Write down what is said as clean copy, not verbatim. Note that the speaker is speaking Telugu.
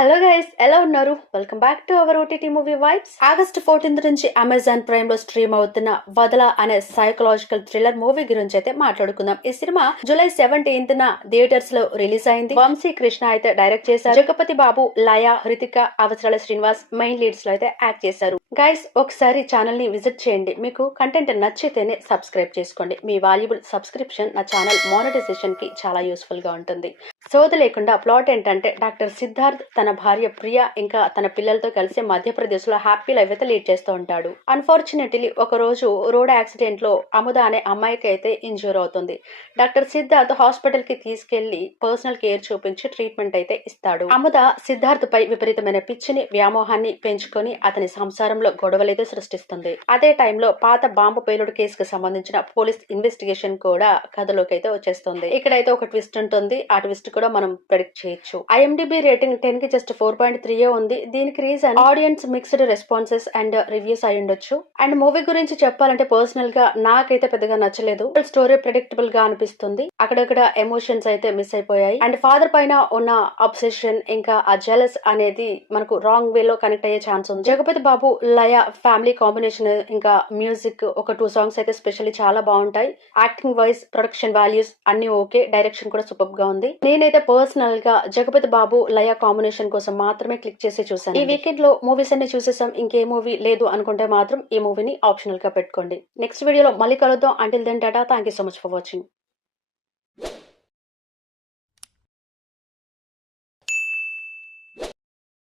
హలో గైస్, ఎలా ఉన్నారు? Welcome back to our OTT movie vibes. August 14 నుంచి అమెజాన్ ప్రైమ్ లో స్ట్రీమ్ అవుతున్న వదల అనే సైకలాజికల్ థ్రిల్లర్ మూవీ గురించి అయితే మాట్లాడుకుందాం. ఈ సినిమా జూలై 17th థియేటర్స్ లో రిలీజ్ అయింది. వంశీ కృష్ణ అయితే డైరెక్ట్ చేశారు. జగపతి బాబు, లయ, హృతిక, అవసరాల శ్రీనివాస్ మెయిన్ లీడ్స్ లో అయితే యాక్ట్ చేశారు. గైస్, ఒకసారి ఛానల్ ని విజిట్ చేయండి. మీకు కంటెంట్ నచ్చితేనే సబ్స్క్రైబ్ చేసుకోండి. మీ వాల్యుబుల్ సబ్స్క్రిప్షన్ నా ఛానల్ మానిటైజేషన్ కి చాలా యూస్ఫుల్ గా ఉంటుంది. సోద లేకుండా ప్లాట్ ఏంటంటే, డాక్టర్ సిద్ధార్థ్ తన భార్య ప్రియ ఇంకా తన పిల్లలతో కలిసి మధ్యప్రదేశ్ లో హ్యాపీ లైఫ్ అయితే లీడ్ చేస్తూ ఉంటాడు. అన్ఫార్చునేట్లీ ఒక రోజు రోడ్ యాక్సిడెంట్ లో అముద అనే అమ్మాయికి అయితే ఇంజూర్ అవుతుంది. డాక్టర్ సిద్ధార్థ్ హాస్పిటల్ కి తీసుకెళ్లి పర్సనల్ కేర్ చూపించి ట్రీట్మెంట్ అయితే ఇస్తాడు. అముద సిద్ధార్థ్ పై విపరీతమైన పిచ్చిని, వ్యామోహాన్ని పెంచుకొని అతని సంసారంలో గొడవలైతే సృష్టిస్తుంది. అదే టైంలో పాత బాంబు పేలుడు కేసుకు సంబంధించిన పోలీస్ ఇన్వెస్టిగేషన్ కూడా కథలోకి అయితే వచ్చేస్తుంది. ఇక్కడైతే ఒక ట్విస్ట్ ఉంటుంది. ఆ ట్విస్ట్ కూడా మనం ప్రెడిక్ట్ చేయొచ్చు. IMDb రేటింగ్ 10 కి జస్ట్ 4.3 ఉంది. దీనికి reason audience mixed responses and reviews అయి ఉండొచ్చు. అండ్ మూవీ గురించి చెప్పాలంటే పర్సనల్ గా నాకైతే పెద్దగా నచ్చలేదు. స్టోరీ ప్రెడిక్టబుల్ గా అనిపిస్తుంది. అక్కడక్కడ ఎమోషన్స్ అయితే మిస్ అయిపోయాయి. అండ్ ఫాదర్ పైన ఉన్న అబ్సెషన్ ఇంకా ఆ జెలస్ అనేది మనకు రాంగ్ వే లో కనెక్ట్ అయ్యే ఛాన్స్ ఉంది. జగపతి బాబు, లయ ఫ్యామిలీ కాంబినేషన్ ఇంకా మ్యూజిక్ ఒక 2 సాంగ్స్ అయితే స్పెషల్లీ చాలా బాగుంటాయి. యాక్టింగ్ వైజ్, ప్రొడక్షన్ వాల్యూస్ అన్ని ఓకే. డైరెక్షన్ కూడా సూపర్ గా ఉంది. నేనైతే పర్సనల్ గా జగపతి బాబు, లయ కాంబినేషన్ కోసం మాత్రమే క్లిక్ చేసి చూసాను. ఈ వీకెండ్ లో మూవీస్ అన్ని చూసేసాం, ఇంకే మూవీ లేదు అనుకుంటే మాత్రం ఈ మూవీని ఆప్షనల్ గా పెట్టుకోండి. నెక్స్ట్ వీడియోలో మళ్ళీ కలుద్దాం. Until then tata. Thank you so much for watching.